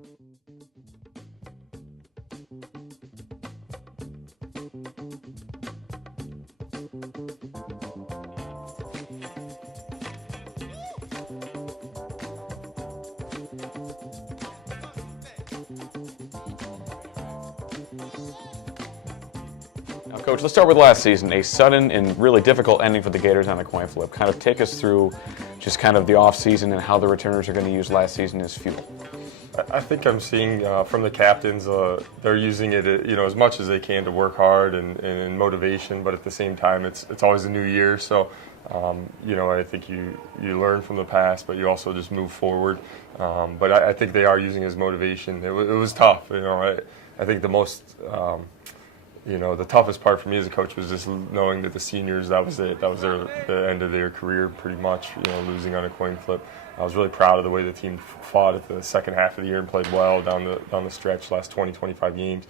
Now, Coach, let's start with last season. A sudden and really difficult ending for the Gators on a coin flip. Kind of take us through just kind of the off-season and how the returners are going to use last season as fuel. I think I'm seeing from the captains, they're using it, as much as they can to work hard and motivation. But at the same time, it's always a new year, so I think you learn from the past, but you also just move forward. But I think they are using it as motivation. It was tough, I think the most. The toughest part for me as a coach was just knowing that the seniors, that was it. That was the end of their career pretty much, losing on a coin flip. I was really proud of the way the team fought at the second half of the year and played well down the stretch, last 20, 25 games.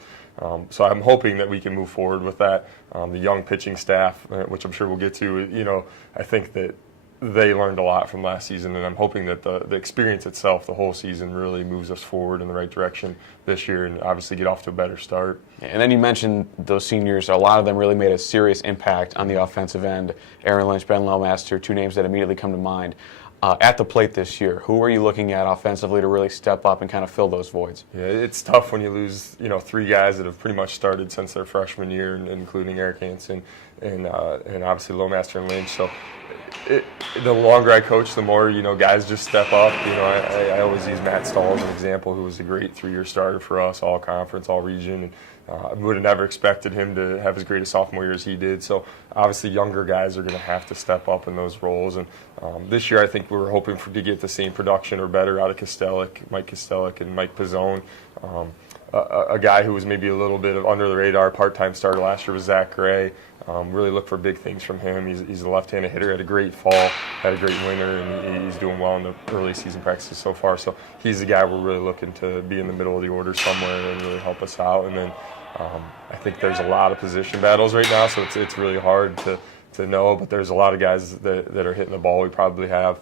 So I'm hoping that we can move forward with that. The young pitching staff, which I'm sure we'll get to, I think that they learned a lot from last season, and I'm hoping that the experience itself, the whole season, really moves us forward in the right direction this year and obviously get off to a better start. And then you mentioned those seniors. A lot of them really made a serious impact on the offensive end. Aaron Lynch, Ben Lowmaster, two names that immediately come to mind. At the plate this year, who are you looking at offensively to really step up and kind of fill those voids? Yeah, it's tough when you lose, three guys that have pretty much started since their freshman year, including Eric Hansen and obviously Lowmaster and Lynch. So the longer I coach, the more, guys just step up. I always use Matt Stahl as an example, who was a great 3-year starter for us, all conference, all region. And I would have never expected him to have as great a sophomore year as he did. So obviously younger guys are going to have to step up in those roles. And this year I think we were hoping to get the same production or better out of Mike Kostelic and Mike Pizzone. A guy who was maybe a little bit of under the radar part-time starter last year was Zach Gray. Really look for big things from him. He's a left-handed hitter, had a great fall, had a great winter, and he's doing well in the early season practices so far. So he's the guy we're really looking to be in the middle of the order somewhere and really help us out. And then I think there's a lot of position battles right now, so it's really hard to know, but there's a lot of guys that are hitting the ball. We probably have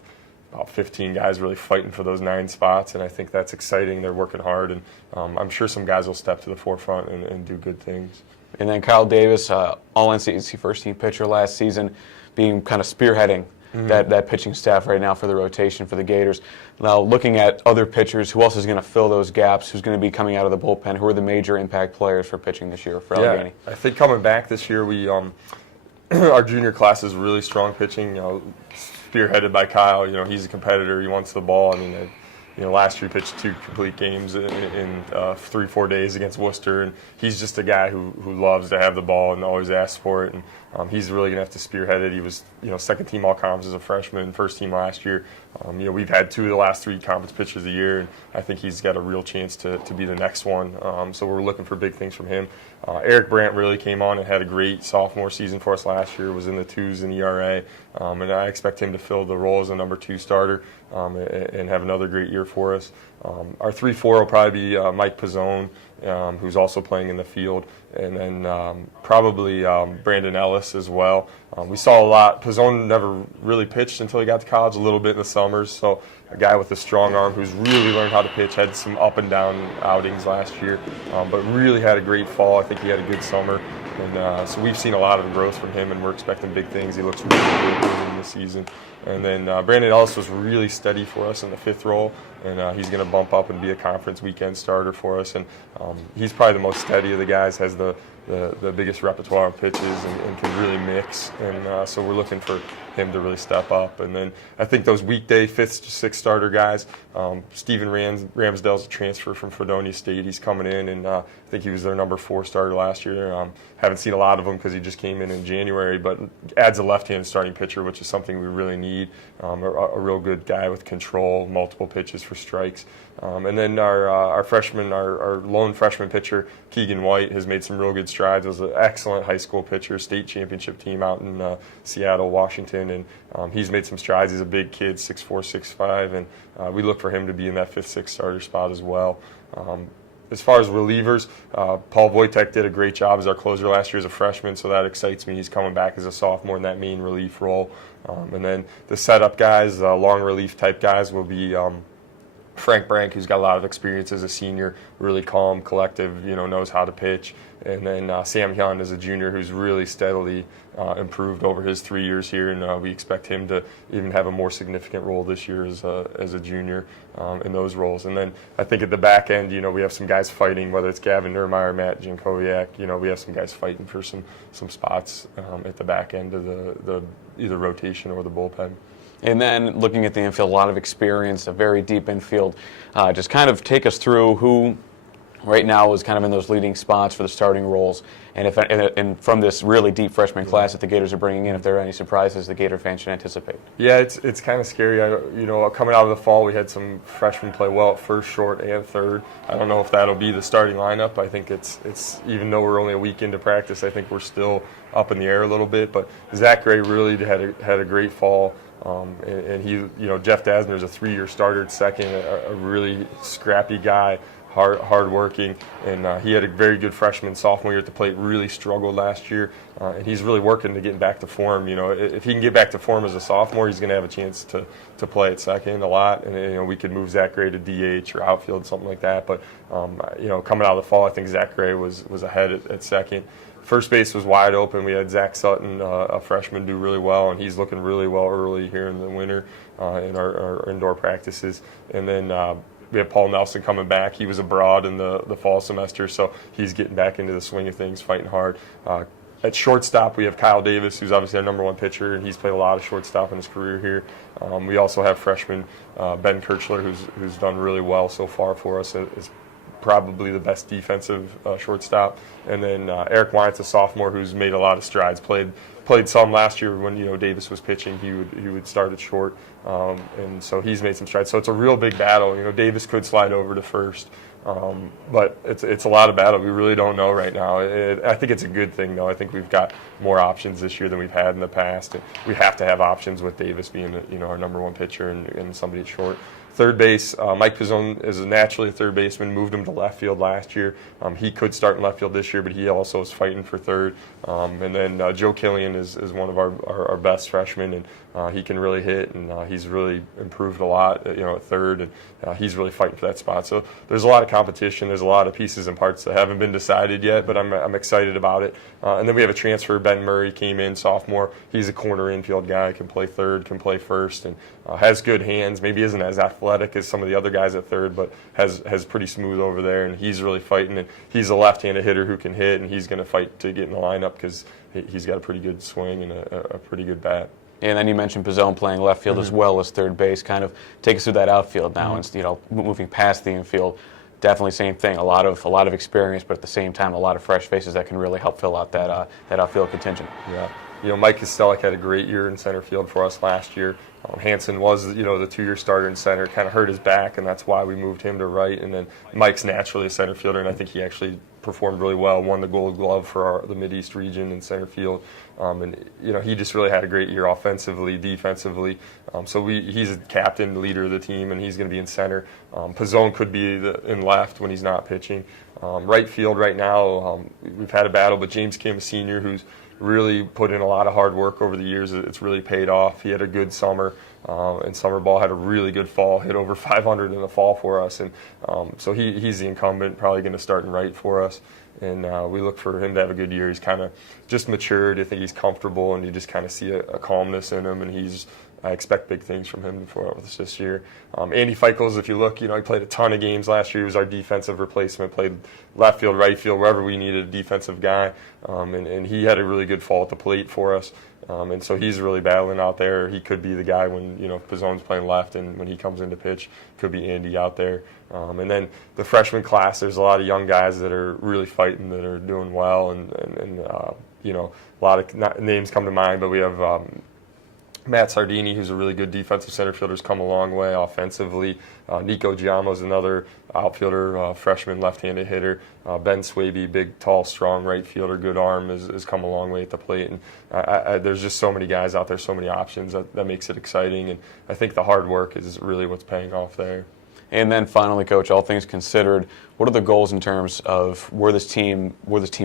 about 15 guys really fighting for those 9 spots, and I think that's exciting. They're working hard, and I'm sure some guys will step to the forefront and do good things. And then Kyle Davis, all-NCAA first-team pitcher last season, being kind of spearheading that pitching staff right now for the rotation for the Gators. Now, looking at other pitchers, who else is going to fill those gaps? Who's going to be coming out of the bullpen? Who are the major impact players for pitching this year for Allegheny? I think coming back this year, we our junior class is really strong pitching. Spearheaded by Kyle. He's a competitor. He wants the ball. Last year he pitched 2 complete games in 3-4 days against Worcester, and he's just a guy who loves to have the ball and always asks for it. And he's really going to have to spearhead it. He was second team all conference as a freshman, first team last year. We've had 2 of the last 3 conference pitchers of the year, and I think he's got a real chance to be the next one. So we're looking for big things from him. Eric Brandt really came on and had a great sophomore season for us last year. Was in the 2s in ERA, and I expect him to fill the role as a number 2 starter and have another great year for us. Our 3-4 will probably be Mike Pizzone, who's also playing in the field, and then probably Brandon Ellis as well. We saw a lot. Pizzone never really pitched until he got to college, a little bit in the summers, so a guy with a strong arm who's really learned how to pitch, had some up and down outings last year, but really had a great fall. I think he had a good summer, and so we've seen a lot of growth from him, and we're expecting big things. He looks really good in this season. And then Brandon Ellis was really steady for us in the 5th role, and he's going to bump up and be a conference weekend starter for us. And he's probably the most steady of the guys, has the biggest repertoire of pitches and can really mix. And so we're looking for him to really step up. And then I think those weekday 5th, 6th starter guys, Steven Ramsdale's a transfer from Fredonia State. He's coming in, and I think he was their number 4 starter last year. Haven't seen a lot of him because he just came in January, but adds a left-handed starting pitcher, which is something we really need. A real good guy with control, multiple pitches for strikes. And then our freshman, our lone freshman pitcher, Keegan White, has made some real good strides. Was an excellent high school pitcher, state championship team out in Seattle, Washington, and he's made some strides. He's a big kid, 6'4", 6'5", and we look for him to be in that 5th, 6th starter spot as well. As far as relievers, Paul Wojtek did a great job as our closer last year as a freshman, so that excites me. He's coming back as a sophomore in that main relief role. And then the setup guys, long relief type guys, will be Frank Brank, who's got a lot of experience as a senior, really calm, collective, knows how to pitch. And then Sam Hyun is a junior who's really steadily improved over his 3 years here, and we expect him to even have a more significant role this year as a junior in those roles. And then I think at the back end, we have some guys fighting, whether it's Gavin Nurmeyer, Matt Jankowiak, we have some guys fighting for some spots at the back end of the either rotation or the bullpen. And then looking at the infield, a lot of experience, a very deep infield. Just kind of take us through who right now is kind of in those leading spots for the starting roles, and from this really deep freshman class that the Gators are bringing in, if there are any surprises the Gator fans should anticipate. Yeah, it's kind of scary. Coming out of the fall, we had some freshmen play well at first, short, and third. I don't know if that'll be the starting lineup. I think it's even though we're only a week into practice, I think we're still up in the air a little bit. But Zach Gray really had a great fall. And he, Jeff Dasner's a 3-year starter at second, a really scrappy guy, hard-working, and he had a very good freshman, sophomore year at the plate, really struggled last year, and he's really working to get back to form. If he can get back to form as a sophomore, he's going to have a chance to play at second a lot, and we could move Zach Gray to DH or outfield, something like that. But, coming out of the fall, I think Zach Gray was ahead at second. First base was wide open. We had Zach Sutton, a freshman, do really well, and he's looking really well early here in the winter in our indoor practices. And then we have Paul Nelson coming back. He was abroad in the fall semester, so he's getting back into the swing of things, fighting hard. At shortstop, we have Kyle Davis, who's obviously our #1 pitcher, and he's played a lot of shortstop in his career here. We also have freshman Ben Kirchler, who's done really well so far for us. Is probably the best defensive shortstop. And then Eric Wyatt's a sophomore who's made a lot of strides. Played some last year when Davis was pitching. He would start at short, and so he's made some strides. So it's a real big battle. Davis could slide over to first, but it's a lot of battle. We really don't know right now. I think it's a good thing, though. I think we've got more options this year than we've had in the past. And we have to have options with Davis being our #1 pitcher and somebody at short. Third base, Mike Pizzone is naturally a third baseman, moved him to left field last year. He could start in left field this year, but he also is fighting for third. And then Joe Killian is one of our best freshmen, and he can really hit, and he's really improved a lot at third, and he's really fighting for that spot. So there's a lot of competition. There's a lot of pieces and parts that haven't been decided yet, but I'm excited about it. And then we have a transfer. Ben Murray came in, sophomore. He's a corner infield guy, can play third, can play first, and has good hands. Maybe isn't as athletic as some of the other guys at third, but has pretty smooth over there, and he's really fighting. And he's a left-handed hitter who can hit, and he's going to fight to get in the lineup because he's got a pretty good swing and a pretty good bat. And then you mentioned Pizzone playing left field as well as third base. Kind of take us through that outfield now, and moving past the infield. Definitely same thing. A lot of experience, but at the same time, a lot of fresh faces that can really help fill out that outfield contingent. Yeah. Mike Kostelic had a great year in center field for us last year. Hansen was, the 2-year starter in center, kind of hurt his back, and that's why we moved him to right. And then Mike's naturally a center fielder, and I think he actually performed really well, won the Gold Glove for the Mideast region in center field. And he just really had a great year offensively, defensively. So he's a captain, leader of the team, and he's going to be in center. Pizzone could be in left when he's not pitching. Right field right now, we've had a battle, but James Kim, a senior, who's really put in a lot of hard work over the years. It's really paid off. He had a good summer, and summer ball had a really good fall, hit over 500 in the fall for us. And so he's the incumbent, probably going to start in right for us. And we look for him to have a good year. He's kind of just matured. I think he's comfortable, and you just kind of see a calmness in him, and I expect big things from him for us this year. Andy Feichels, if you look, he played a ton of games last year. He was our defensive replacement, played left field, right field, wherever we needed a defensive guy. And he had a really good fall at the plate for us. And so he's really battling out there. He could be the guy when, Pizzone's playing left, and when he comes into pitch, could be Andy out there. And then the freshman class, there's a lot of young guys that are really fighting, that are doing well, and a lot of names come to mind, but we have Matt Sardini, who's a really good defensive center fielder, has come a long way offensively. Nico Giamo's another outfielder, freshman left-handed hitter. Ben Swaby, big, tall, strong right fielder, good arm, has come a long way at the plate. And there's just so many guys out there, so many options that makes it exciting. And I think the hard work is really what's paying off there. And then finally, Coach, all things considered, what are the goals in terms of where this team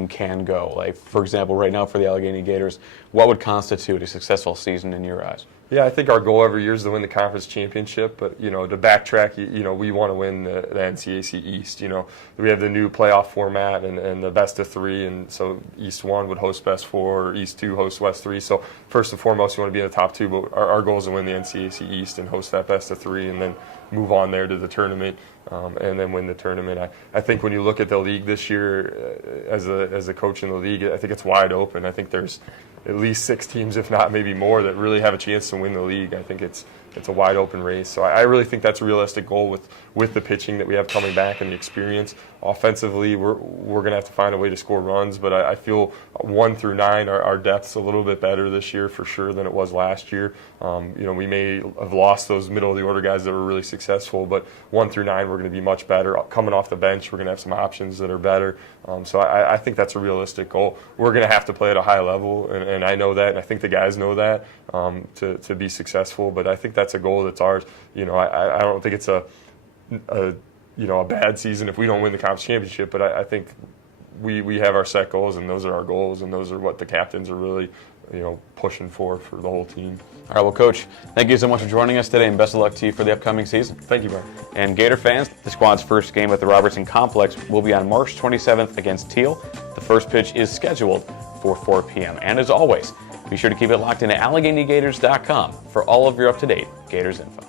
can go? Like, for example, right now for the Allegheny Gators, what would constitute a successful season in your eyes? Yeah, I think our goal every year is to win the conference championship, but to backtrack, we want to win the NCAC East. We have the new playoff format and the best of 3, and so East 1 would host best 4, or East 2 hosts West 3. So first and foremost, we want to be in the top 2, but our goal is to win the NCAC East and host that best of 3, and then move on there to the tournament, and then win the tournament. I think when you look at the league this year, as a coach in the league, I think it's wide open. I think there's at least 6 teams, if not maybe more, that really have a chance to win the league. I think it's a wide open race. So I really think that's a realistic goal with the pitching that we have coming back and the experience. Offensively, we're going to have to find a way to score runs, but I feel 1 through 9, our depth's a little bit better this year for sure than it was last year. We may have lost those middle of the order guys that were really successful, but 1 through 9, we're going to be much better. Coming off the bench, we're going to have some options that are better. So I think that's a realistic goal. We're going to have to play at a high level, and I know that, and I think the guys know that, to be successful. But I think that's a goal that's ours. I don't think it's a bad season if we don't win the conference championship, but I think we have our set goals, and those are our goals, and those are what the captains are really pushing for the whole team. All right, well, Coach, thank you so much for joining us today, and best of luck to you for the upcoming season. Thank you, Bryan. And Gator fans, the squad's first game at the Robertson Complex will be on March 27th against Teal. The first pitch is scheduled for 4 p.m. And as always, be sure to keep it locked into AlleghenyGators.com for all of your up-to-date Gators info.